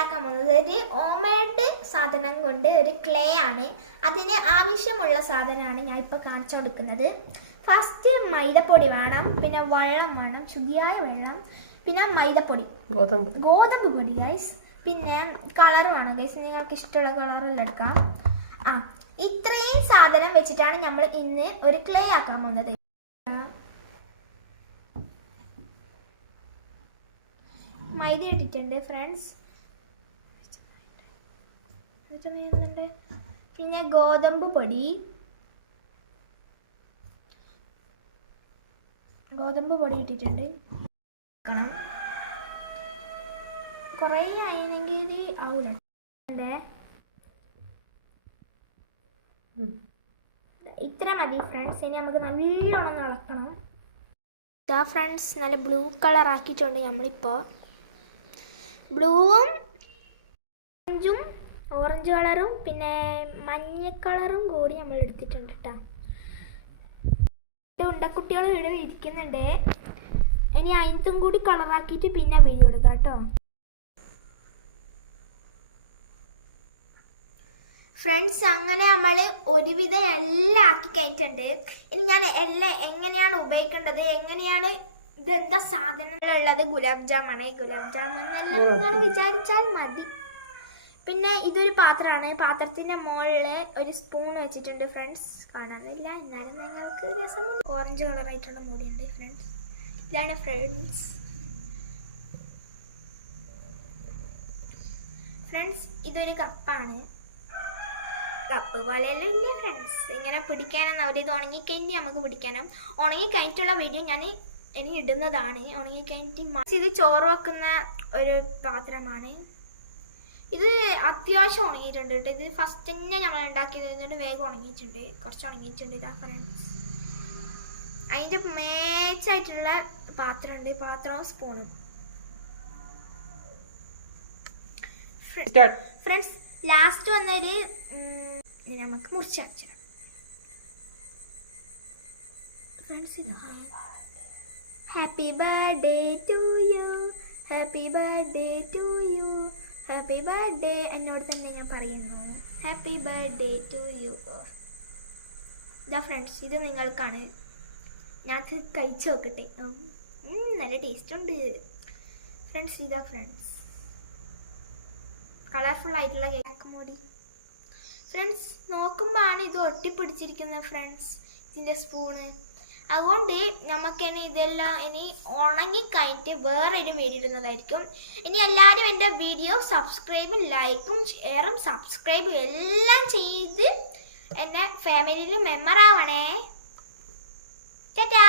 ഉണ്ടാക്കാൻ പോകുന്നത് ഒരു ഹോംമെയ്ഡ് സാധനം കൊണ്ട് ഒരു ക്ലേ ആണ്. അതിന് ആവശ്യമുള്ള സാധനമാണ് ഞാൻ ഇപ്പോൾ കാണിച്ചു കൊടുക്കുന്നത്. ഫസ്റ്റ് മൈദപ്പൊടി വേണം, പിന്നെ വെള്ളം വേണം, ശുദ്ധിയായ വെള്ളം, പിന്നെ മൈദപ്പൊടി, ഗോതമ്പ് പൊടി ഗൈസ്, പിന്നെ കളർ വേണം ഗൈസ്, നിങ്ങൾക്ക് ഇഷ്ടമുള്ള കളറെല്ലാം എടുക്കാം. ഇത്രയും സാധനം വെച്ചിട്ടാണ് നമ്മൾ ഇന്ന് ഒരു ക്ലേ ആക്കാൻ പോകുന്നത്. മൈദ ഇട്ടിട്ടുണ്ട് ഫ്രണ്ട്സ്, പിന്നെ ഗോതമ്പ് പൊടി ഇട്ടിട്ടുണ്ട്. കുറേ ആയിരുന്നെങ്കിൽ ആവൂല, ഇത്ര മതി ഫ്രണ്ട്സ്. ഇനി നമുക്ക് നല്ലോണം ഇളക്കണം. ഇതാ ഫ്രണ്ട്സ്, നല്ല ബ്ലൂ കളർ ആക്കിയിട്ടുണ്ട് നമ്മളിപ്പോൾ. ബ്ലൂവും ഓറഞ്ച് കളറും പിന്നെ മഞ്ഞ കളറും കൂടി നമ്മൾ എടുത്തിട്ടുണ്ട് കേട്ടോ. ഉണ്ടക്കുട്ടികൾ ഇവിടെ ഇരിക്കുന്നുണ്ട്. ഇനി അതിനത്തും കൂടി കളറാക്കിയിട്ട് പിന്നെ വീഡിയോ എടുക്കാം കേട്ടോ. ഫ്രണ്ട്സ്, അങ്ങനെ നമ്മൾ ഒരുവിധം എല്ലാം ആക്കി കഴിഞ്ഞിട്ടുണ്ട്. ഇനി ഞാൻ എല്ലാം എങ്ങനെയാണ് ഉപയോഗിക്കേണ്ടത്, എങ്ങനെയാണ് ഇതെന്താ സാധനങ്ങളുള്ളത്, ഗുലാബ് ജാമാണ്. ഗുലാബ് ജാമുൻ എല്ലാം നിങ്ങൾ വിചാരിച്ചാൽ മതി. പിന്നെ ഇതൊരു പാത്രമാണ്. പാത്രത്തിന്റെ മുകളിൽ ഒരു സ്പൂൺ വെച്ചിട്ടുണ്ട് ഫ്രണ്ട്സ്, കാണാനില്ല എന്നാലും നിങ്ങൾക്ക് രസം. ഓറഞ്ച് കളറായിട്ടുള്ള മൂടിയുണ്ട് ഫ്രണ്ട്സ്. ഇതാണ് ഫ്രണ്ട്സ്. ഇതൊരു കപ്പാണ്. കപ്പ് പോലെയെല്ലാം ഇല്ല ഫ്രണ്ട്സ്. ഇങ്ങനെ പിടിക്കാനെന്ന് അവർ ഇത് ഉണങ്ങിക്കഴിഞ്ഞ് നമുക്ക് പിടിക്കാനും. ഉണങ്ങിക്കഴിഞ്ഞിട്ടുള്ള വീഡിയോ ഞാൻ ഇനി ഇടുന്നതാണ്. ഉണങ്ങിക്കഴിഞ്ഞിട്ട് ഇത് ചോറ് വെക്കുന്ന ഒരു പാത്രമാണ്. ഇത് അത്യാവശ്യം ഉണങ്ങിയിട്ടുണ്ട് കേട്ടോ. ഇത് ഫസ്റ്റ് തന്നെ നമ്മൾ ഉണ്ടാക്കിയത് വേഗം ഉണങ്ങിയിട്ടുണ്ട്, കുറച്ച് ഉണങ്ങിയിട്ടുണ്ട്. ഇതാ ഫ്രണ്ട്സ്, അതിൻ്റെ മേച്ചായിട്ടുള്ള പാത്രമുണ്ട്, പാത്രവും സ്പൂണും. ഫ്രണ്ട്സ്, ലാസ്റ്റ് വന്നൊരു നമുക്ക് മുറിച്ചടച്ചിടാം ഫ്രണ്ട്സ്. ഇത് happy birthday to you, happy birthday to you, happy birthday. എന്നോട് തന്നെ ഞാൻ പറയുന്നു, ഹാപ്പി ബർത്ത്ഡേ ടു യു. ഇതാ ഫ്രണ്ട്സ്, ഇത് നിങ്ങൾക്കാണ്. ഞാൻ കഴിച്ചു നോക്കട്ടെ, നല്ല ടേസ്റ്റ് ഉണ്ട് ഫ്രണ്ട്സ്. ഇതാ ഫ്രണ്ട്സ്, കളർഫുൾ ആയിട്ടുള്ള കേക്ക് മൂടി. ഫ്രണ്ട്സ്, നോക്കുമ്പോൾ ആണ് ഇത് ഒട്ടിപ്പിടിച്ചിരിക്കുന്നത് ഫ്രണ്ട്സ്, ഇതിൻ്റെ സ്പൂണ്. അതുകൊണ്ട് നമുക്കിനി ഇതെല്ലാം ഇനി ഉണങ്ങിക്കഴിഞ്ഞിട്ട് വേറൊരു വീഡിയോ ഇടുന്നതായിരിക്കും. ഇനി എല്ലാവരും എൻ്റെ വീഡിയോ സബ്സ്ക്രൈബും ലൈക്കും ഷെയറും സബ്സ്ക്രൈബും എല്ലാം ചെയ്ത് എൻ്റെ ഫാമിലിയിൽ മെമ്പർ ആവണേ. ടാറ്റാ.